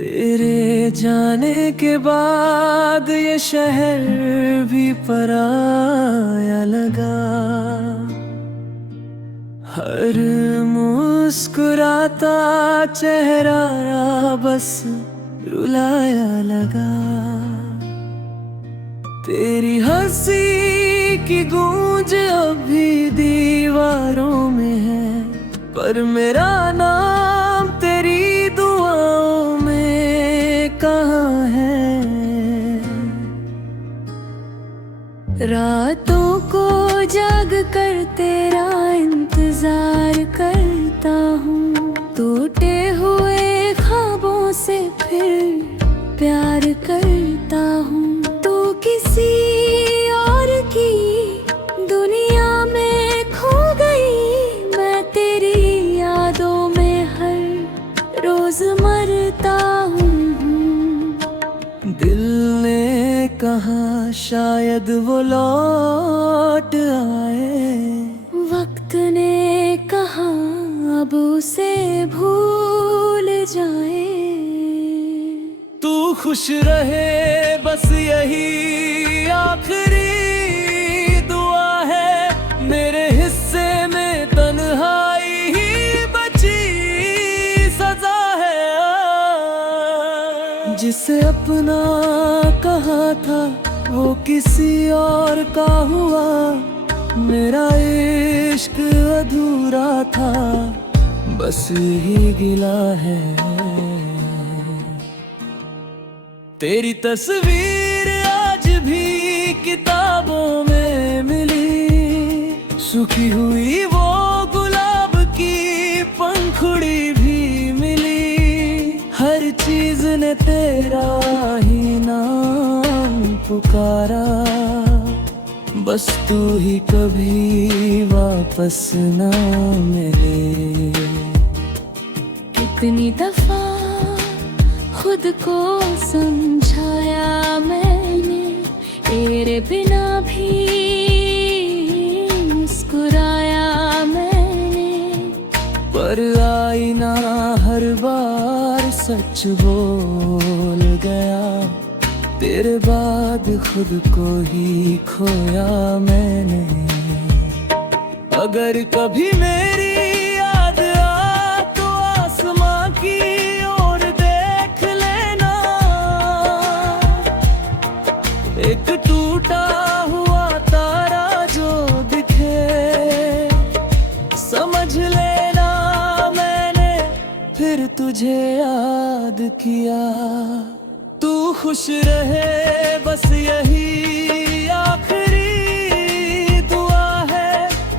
तेरे जाने के बाद ये शहर भी पराया लगा। हर मुस्कुराता चेहरा बस रुलाया लगा। तेरी हंसी की गूंज अभी दीवारों में है, पर मेरा नाम तेरी दुआओं में कहाँ है। रातों को जाग कर तेरा इंतजार करता हूँ, टूटे हुए ख्वाबों से फिर प्यार करता हूँ। तू किसी और की दुनिया में खो गई, मैं तेरी यादों में हर रोज मरता हूँ। दिल ने कहा शायद वो लौट आए, वक्त ने कहा अब उसे भूल जाए। तू खुश रहे बस यही आखिरी दुआ है, मेरे हिस्से में तन्हाई ही बची सजा है। जिसे अपना कहा था वो किसी और का हुआ, मेरा इश्क अधूरा था बस यही गिला है। तेरी तस्वीर आज भी किताबों में मिली, सूखी हुई वो गुलाब की पंखुड़ी भी मिली। हर चीज ने तेरा ही नाम पुकारा, बस तू ही कभी वापस ना मिले। कितनी दफा खुद को समझाया मैंने, तेरे बिना भी मुस्कुराया मैंने, पर आईना हर बार सच बोल गया। तेरे बाद खुद को ही खोया मैंने। अगर कभी मेरी याद आ तो आसमां की ओर देख लेना, एक टूटा हुआ तारा जो दिखे समझ लेना मैंने फिर तुझे याद किया। तू खुश रहे बस यही आखिरी दुआ है,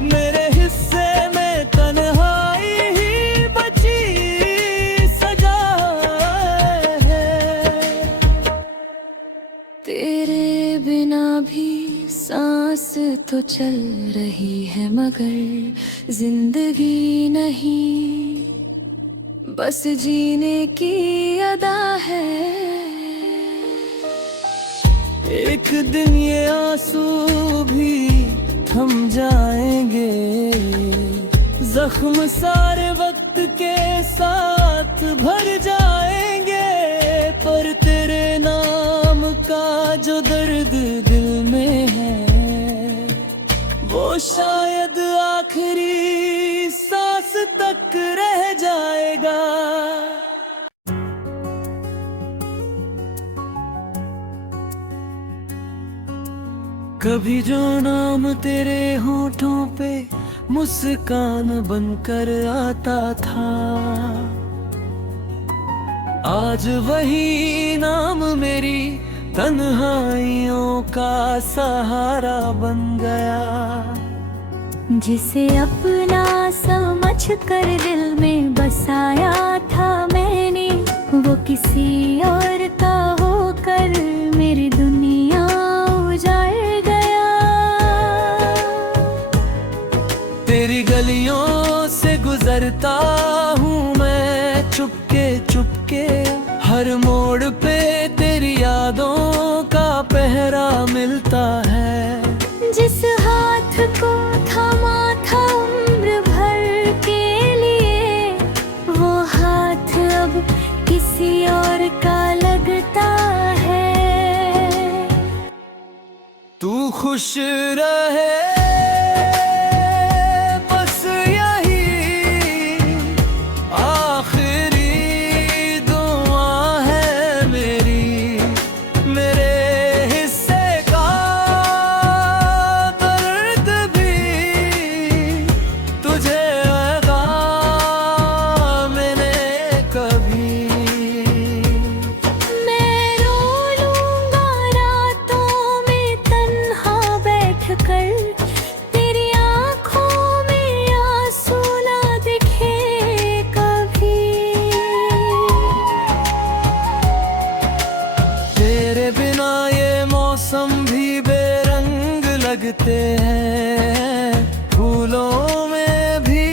मेरे हिस्से में तन्हाई ही बची सजा है। तेरे बिना भी सांस तो चल रही है, मगर जिंदगी नहीं, बस जीने की अदा है। एक दिन ये आंसू भी थम जाएंगे, जख्म सारे वक्त के साथ भर जाएंगे, पर तेरे नाम का जो दर्द दिल में है, वो शायद आखिरी सांस तक रह जाएगा। कभी जो नाम तेरे होठों पे मुस्कान बनकर आता था, आज वही नाम मेरी तन्हाइयों का सहारा बन गया। जिसे अपना समझ कर दिल में बसाया था मैंने, वो किसी और का होकर मेरी दुनिया उजाड़ गया। तेरी गलियों से गुजरता हूँ मैं चुपके चुपके, हर मोड़ पे तेरी यादों का पहरा मिलता है। जिस हाथ को थमा था उम्र भर के लिए, वो हाथ अब किसी और खुश रहे बस यही आखिरी दुआ है मेरी। मेरे हिस्से का दर्द भी तुझे लगा मैंने कभी। मैं रो लूंगा रातों में तन्हा बैठकर, तेरी आँखों में आंसू ना दिखे कभी। तेरे बिना ये मौसम भी बेरंग लगते हैं, फूलों में भी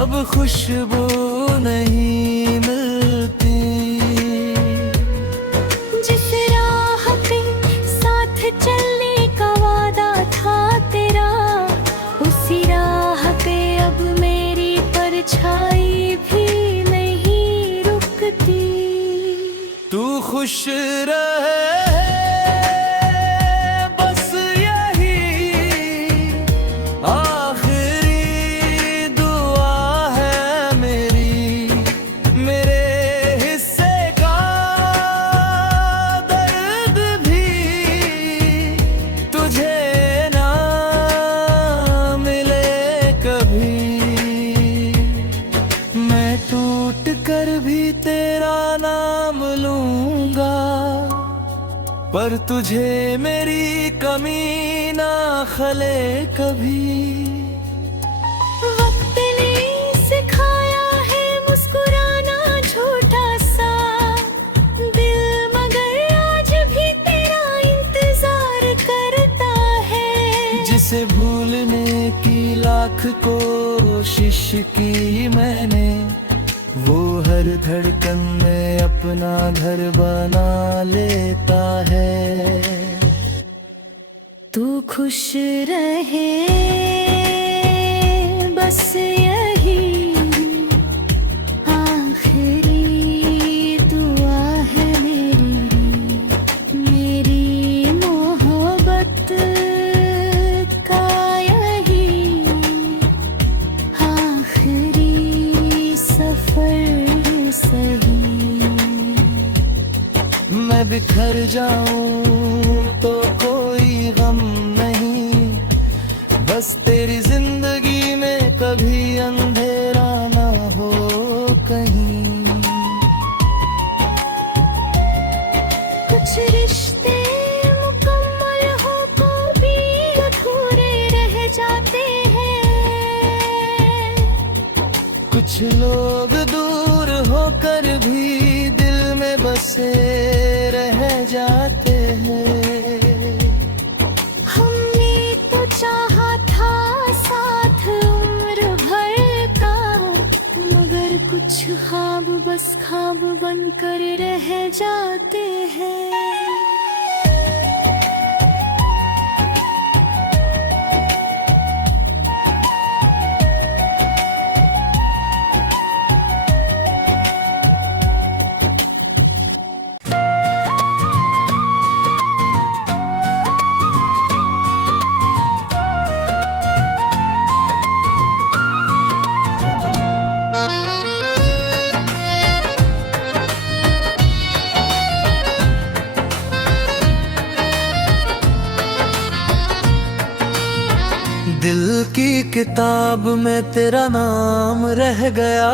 अब खुशबू नहीं मिलती। जिस राह पे साथ चलने का वादा था तेरा, उसी राह पे अब मेरी परछाई भी नहीं रुकती। तू खुश रहे बस यही आखिरी दुआ है मेरी। मेरे हिस्से का दर्द भी तुझे ना मिले कभी। मैं टूट कर भी तेरा नाम लूंगा, पर तुझे मेरी कमी ना खले कभी। वक्त ने सिखाया है मुस्कुराना झूठा सा दिल, मगर आज भी तेरा इंतजार करता है। जिसे भूलने की लाख कोशिश की मैंने, वो हर धड़कन में अपना घर बना लेता है। तू खुश रहे बस यही आखिरी दुआ है मेरी। मेरी मोहब्बत का यही आखिरी सफर सही। मैं बिखर जाऊं तो कोई गम नहीं, बस तेरी जिंदगी में कभी अंधेरा ना हो कहीं। कुछ रिश्ते मुकम्मल हो भी अधूरे रह जाते हैं। कुछ लोग दूर होकर भी दिल में बसे रह जाते हैं। हमने तो चाहा था साथ उम्र भर का, मगर कुछ ख्वाब बस ख्वाब बनकर रह जाते हैं। दिल की किताब में तेरा नाम रह गया,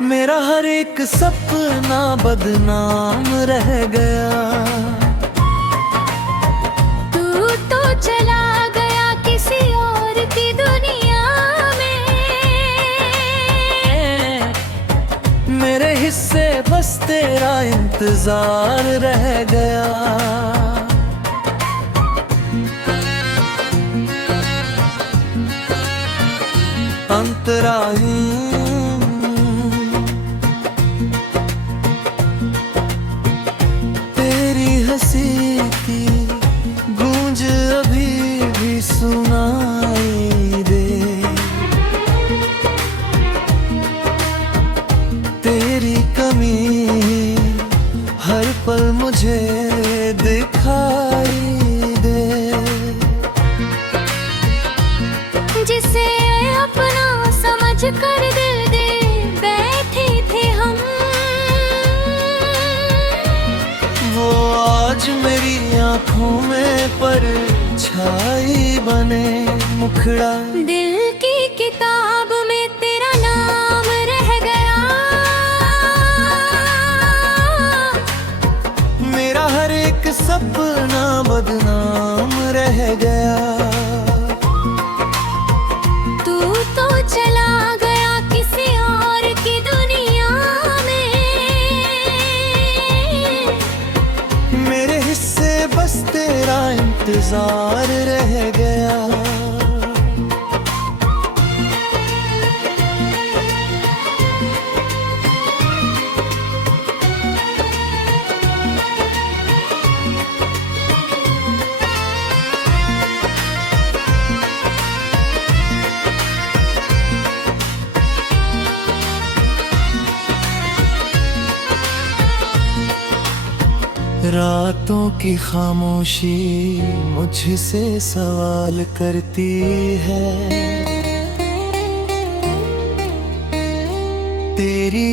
मेरा हर एक सपना बदनाम रह गया। तू तो चला गया किसी और की दुनिया में, मेरे हिस्से बस तेरा इंतजार रह गया। अंतरा तेरी हंसी की गूंज अभी भी सुनाई दे, तेरी कमी हर पल मुझे कर दिल दे बैठे थे हम। वो आज मेरी आंखों में परछाई बने, मुखड़ा दिल की किताब में तेरा नाम रह गया। मेरा हर एक सपना बदनाम रह गया। तू तो चला गया किसी और की दुनिया में। मेरे हिस्से बस तेरा इंतजार रह गया। रातों की खामोशी मुझसे सवाल करती है। तेरी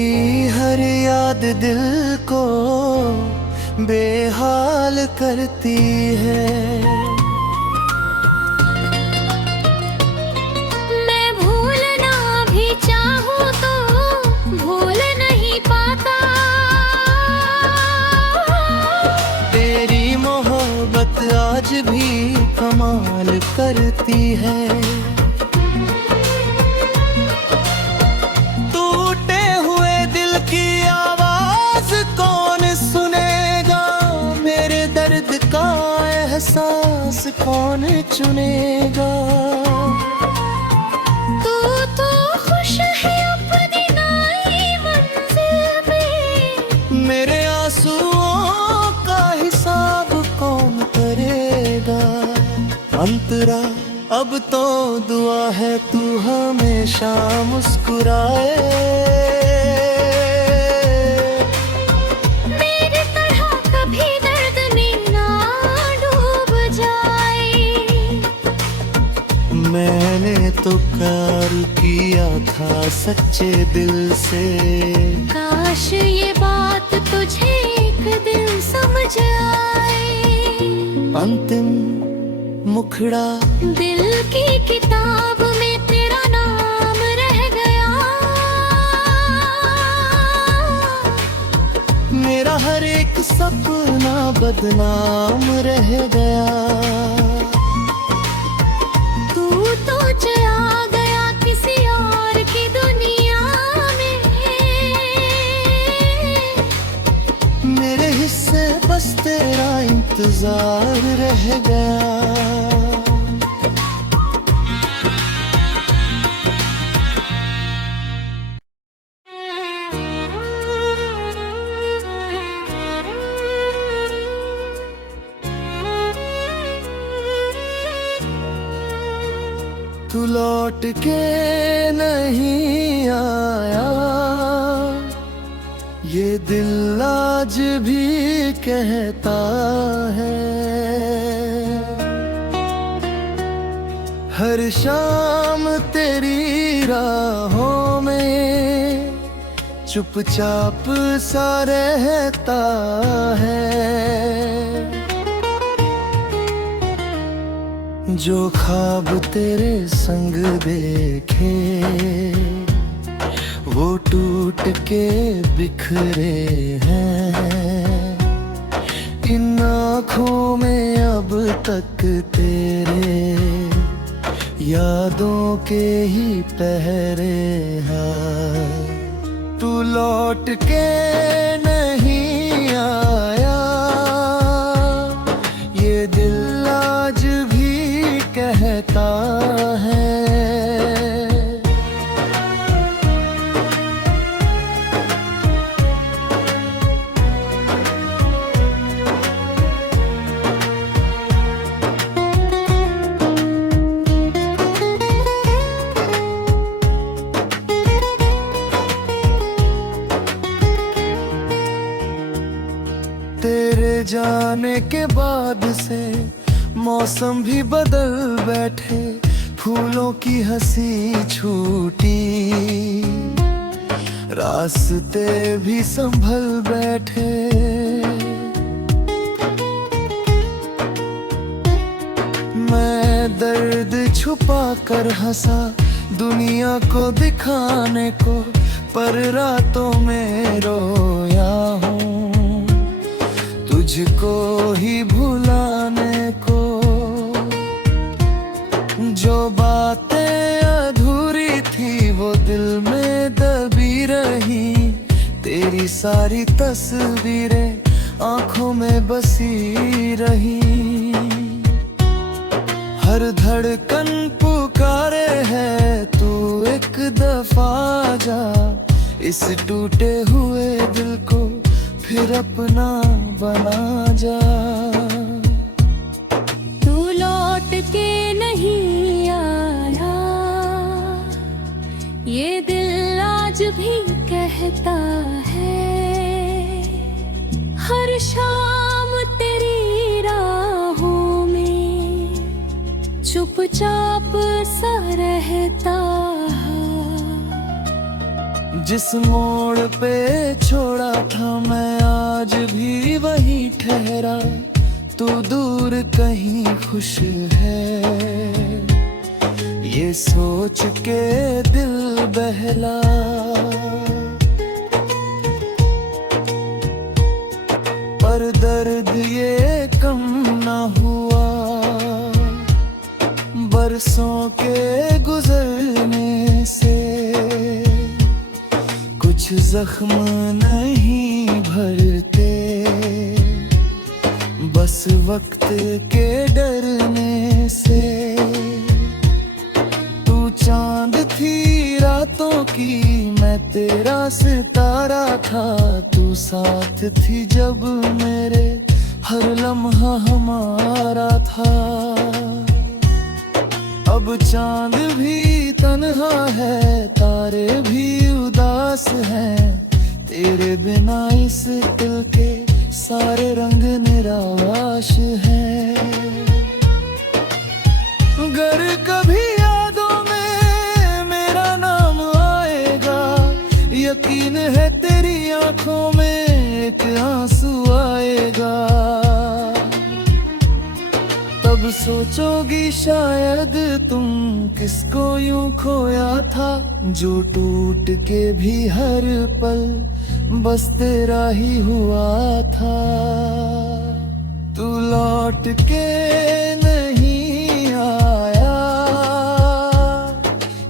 हर याद दिल को बेहाल करती है। मैं भूलना भी चाहूँ तो भूल नहीं पाता। तेरी मोहब्बत आज भी कमाल करती है। टूटे हुए दिल की आवाज कौन सुनेगा, मेरे दर्द का एहसास कौन चुनेगा। तू तो खुश है अपनी नई मंजिल में। मेरे आंसुओं का हिसाब कौन करेगा। अंतरा अब तो दुआ है तू हमेशा मुस्कुराए। मेरी तरह कभी दर्द में ना डूब जाए। मैंने तो प्यार किया था सच्चे दिल से। काश ये बात तुझे एक दिन समझ आए। अंतिम मुखड़ा दिल की किताब में तेरा नाम रह गया। मेरा हर एक सपना बदनाम रह गया। तू तो चला गया किसी और की दुनिया में। मेरे हिस्से बस तेरा इंतजार रह गया। तू लौट के नहीं आया, ये दिल आज भी कहता है। हर शाम तेरी राहों में चुपचाप सा रहता है। जो ख्वाब तेरे संग देखे वो टूट के बिखरे हैं। इन आँखों में अब तक तेरे यादों के ही पहरे हैं। तू लौट के नहीं आया, ये दिल आज भी कहता है। तेरे जाने के बाद से मौसम भी बदल बैठे, फूलों की हंसी छूटी, रास्ते भी संभल बैठे। मैं दर्द छुपा कर हंसा दुनिया को दिखाने को, पर रातों में रोया हूँ तुझको ही भुलाने को। जो बातें अधूरी थी वो दिल में दबी रही, तेरी सारी तस्वीरें आंखों में बसी रही। हर धड़कन पुकारे है तू एक दफा जा, इस टूटे हुए दिल को फिर अपना बना जा। तू लौट के नहीं आया, ये दिल आज भी कहता है। हर शाम तेरी राहों में चुपचाप सा रहता है। जिस मोड़ पे छोड़ा था मैं आज भी वहीं ठहरा, तू दूर कहीं खुश है, ये सोच के दिल बहला। पर दर्द ये कम ना हुआ बरसों के गुजरने से। कुछ जख्म नहीं भरते बस वक्त के डरने से। तू चांद थी रातों की, मैं तेरा सितारा था, तू साथ थी जब मेरे हर लम्हा हमारा था। अब चांद भी तन्हा है, तारे भी उदास हैं, तेरे बिना इस दिल के सारे रंग निराश हैं। अगर कभी यादों में मेरा नाम आएगा, यकीन है तेरी आंखों में एक आंसू आएगा। तब सोचोगी शायद तुम किसको यूं खोया था, जो टूट के भी हर पल बस तेरा ही हुआ था। तू लौट के नहीं आया,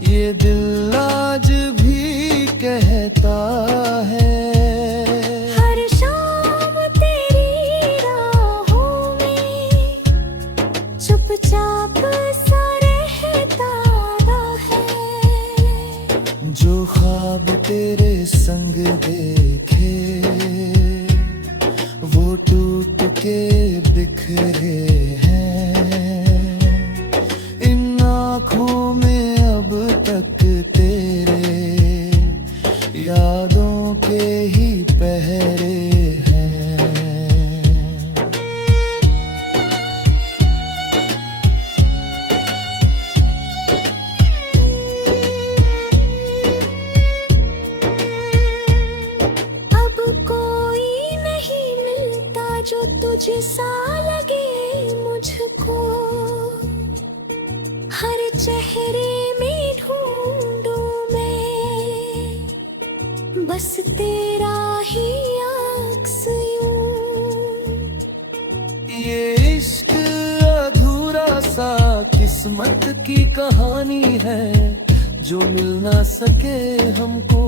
ये दिल आज भी कहता है। हर शाम तेरी राहों में चुपचाप सा रहता है। जो ख्वाब तेरे संग देखे वो टूट के बिखरे हैं। इन आँखों में अब तक तेरे यादों के ही पहरे हैं। जो तुझसा लगे मुझको, हर चेहरे में ढूंढूं मैं बस तेरा ही अक्स यूं। ये इश्क अधूरा सा किस्मत की कहानी है, जो मिल ना सके हमको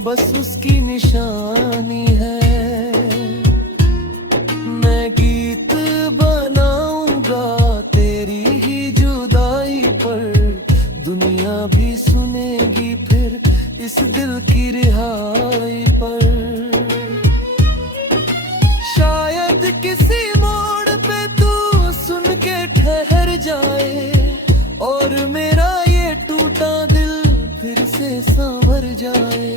बस उसकी निशानी है। मैं गीत बनाऊंगा तेरी ही जुदाई पर, दुनिया भी सुनेगी फिर इस दिल की रिहाई पर। शायद किसी मोड़ पे तू सुन के ठहर जाए, और मेरा ये टूटा दिल फिर से संभर जाए।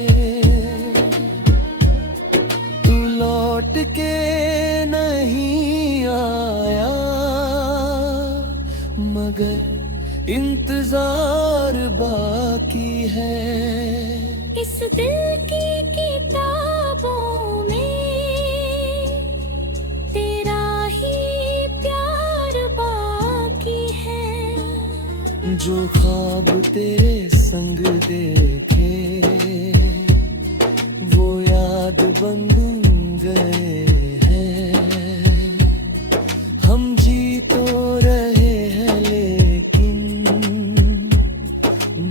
तू लौट के नहीं आया, मगर इंतजार बाकी है। इस दिल की किताबों में तेरा ही प्यार बाकी है। जो ख्वाब तेरे संग देखे वो याद बन गए हैं। हम जी तो रहे हैं लेकिन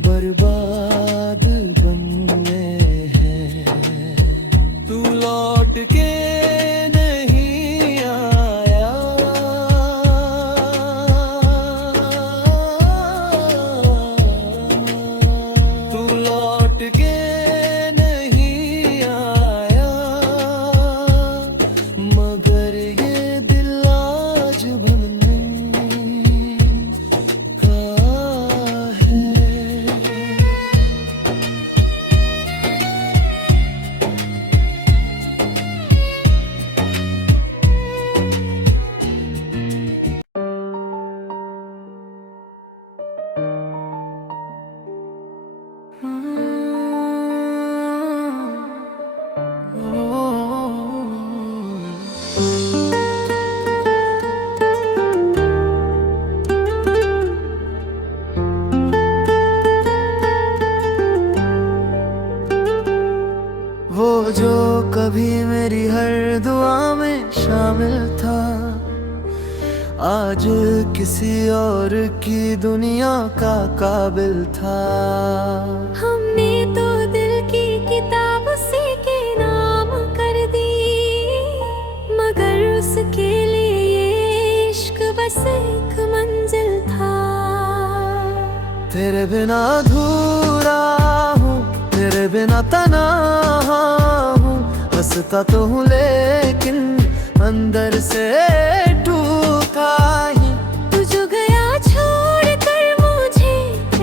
बर्बाद बन गए हैं। तू लौट के नहीं आया, तू लौट के नहीं आया, मगर ये दिल आज बनने का है। वो जो कभी मेरी हर दुआ में शामिल था, आज किसी और की दुनिया का काबिल था। हमने तो दिल की किताब उसी के नाम कर दी, मगर उसके लिए ये इश्क बस एक मंजिल था। तेरे बिना अधूरा हूँ, तेरे बिना तन्हा हूँ। हंसता तो हूँ लेकिन अंदर से टूटा ही। तू जो गया छोड़ कर मुझे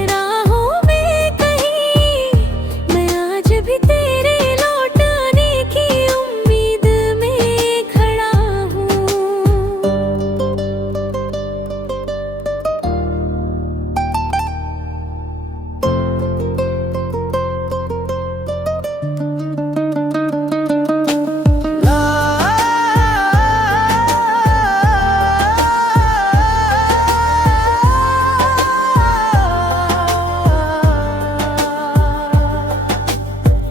राहों में कहीं, मैं आज भी तेरे लौट आने की उम्मीद में खड़ा हूँ।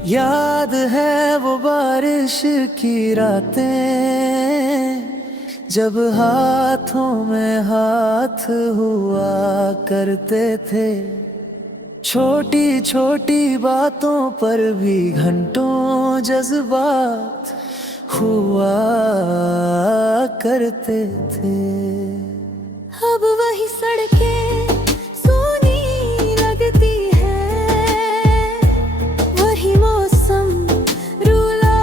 याद है वो बारिश की रातें, जब हाथों में हाथ हुआ करते थे। छोटी छोटी बातों पर भी घंटों जज्बात हुआ करते थे। अब वही सड़कें सूनी लगती है, वही मौसम रुला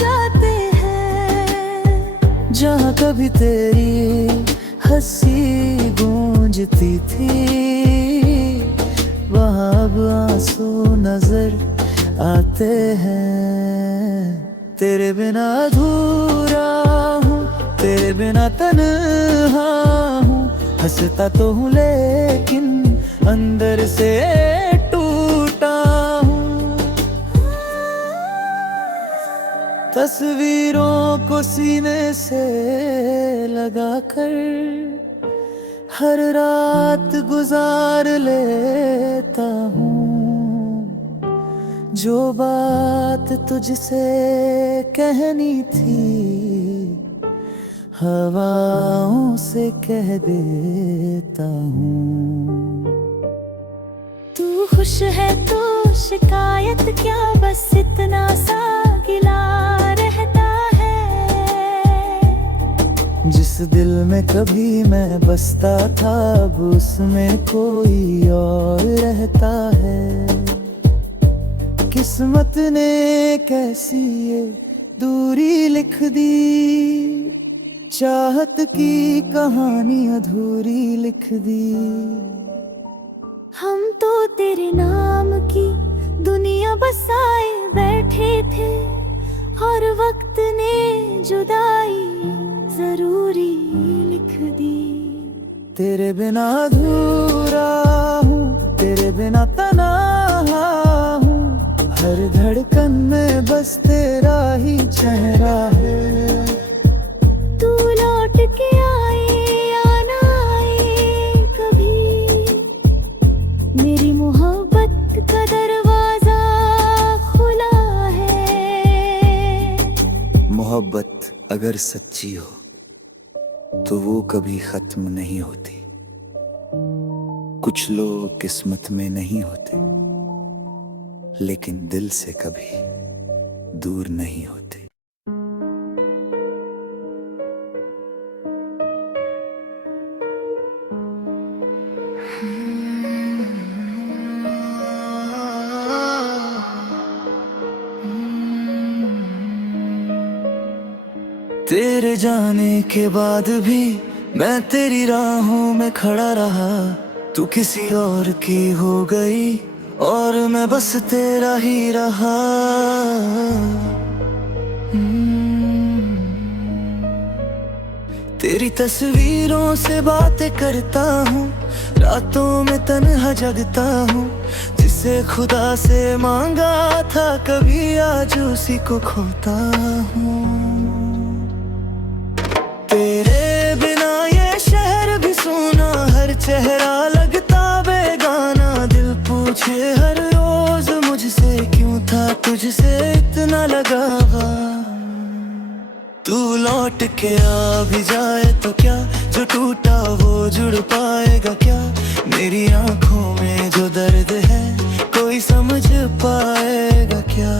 जाते हैं। जहाँ कभी तेरी हंसी गूंजती थी, वहाँ अब आंसू नजर आते हैं। तेरे बिना अधूरा हूँ, तेरे बिना तन्हा हूँ। हंसता तो हूँ लेकिन अंदर से टूटा हूँ। तस्वीरों को सीने से लगाकर हर रात गुजार लेता हूँ। जो बात तुझसे कहनी थी, हवाओं से कह देता हूँ। तू खुश है तो शिकायत क्या, बस इतना सा गिला रहता है। जिस दिल में कभी मैं बसता था, अब उसमें कोई और रहता है। किस्मत ने कैसी ये दूरी लिख दी, चाहत की कहानी अधूरी लिख दी। हम तो तेरे नाम की दुनिया बसाए बैठे थे, और वक्त ने जुदाई जरूरी लिख दी। तेरे बिना अधूरा तेरे बिना तन्हा हूँ, हर धड़कन में बस तेरा ही चेहरा है। तू लौट के आए या ना आए कभी, मेरी मोहब्बत का दरवाजा खुला है। मोहब्बत अगर सच्ची हो तो वो कभी खत्म नहीं होती। कुछ लोग किस्मत में नहीं होते, लेकिन दिल से कभी दूर नहीं होते। तेरे जाने के बाद भी मैं तेरी राहों में खड़ा रहा। तू किसी और की हो गई और मैं बस तेरा ही रहा। तेरी तस्वीरों से बातें करता हूँ, रातों में तन्हा जगता हूँ। जिसे खुदा से मांगा था कभी आज उसी को खोता हूँ। तेरे बिना ये शहर भी सूना, हर चेहरा लगता बेगाना। दिल पूछे हर रोज मुझसे क्यों था तुझसे इतना लगावा। तू लौट के आ भी जाए तो क्या, जो टूटा वो जुड़ पाएगा क्या। मेरी आंखों में जो दर्द है कोई समझ पाएगा क्या।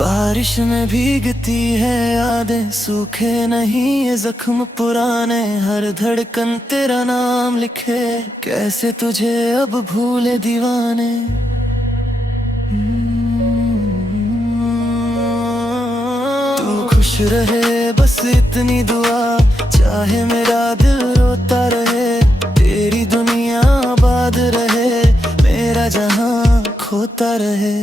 बारिश में भीगती है यादें, सूखे नहीं ये जख्म पुराने। हर धड़कन तेरा नाम लिखे, कैसे तुझे अब भूले दीवाने। तू खुश रहे बस इतनी दुआ, चाहे मेरा दिल रोता रहे। तेरी दुनिया आबाद रहे, मेरा जहां खोता रहे।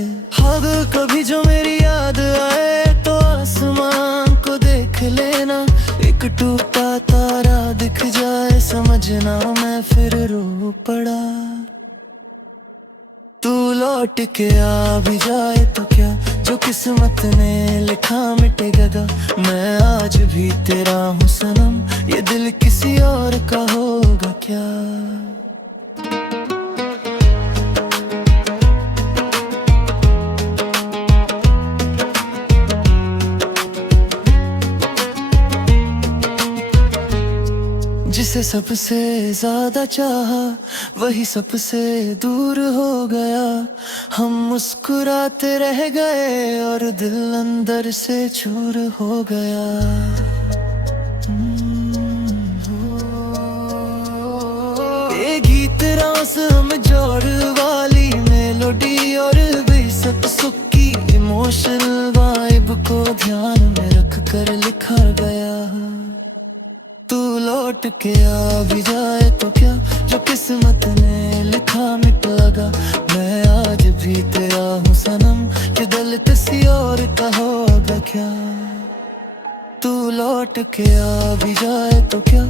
अगर कभी जो मेरी याद आए तो आसमान को देख लेना। एक टूटा तारा दिख जाए समझना मैं फिर रो पड़ा। तू लौट के आ भी जाए तो क्या, जो किस्मत ने लिखा मिटेगा। मैं आज भी तेरा हूँ सनम, ये दिल किसी और का होगा क्या। जिसे सबसे ज्यादा चाहा वही सबसे दूर हो गया। हम मुस्कुराते रह गए और दिल अंदर से चूर हो गया। ये गीत रास हम जोड़ वाली मेलोडी और बेसक सुक्की इमोशनल वाइब को ध्यान में रख कर लिखा गया। तू लौट के आ भी जाए तो क्या, जो किस्मत ने लिखा मिट लगा। मैं आज भी तेरा हूँ सनम, ये दिल किसी और का होगा क्या। तू लौट के आ भी जाए तो क्या,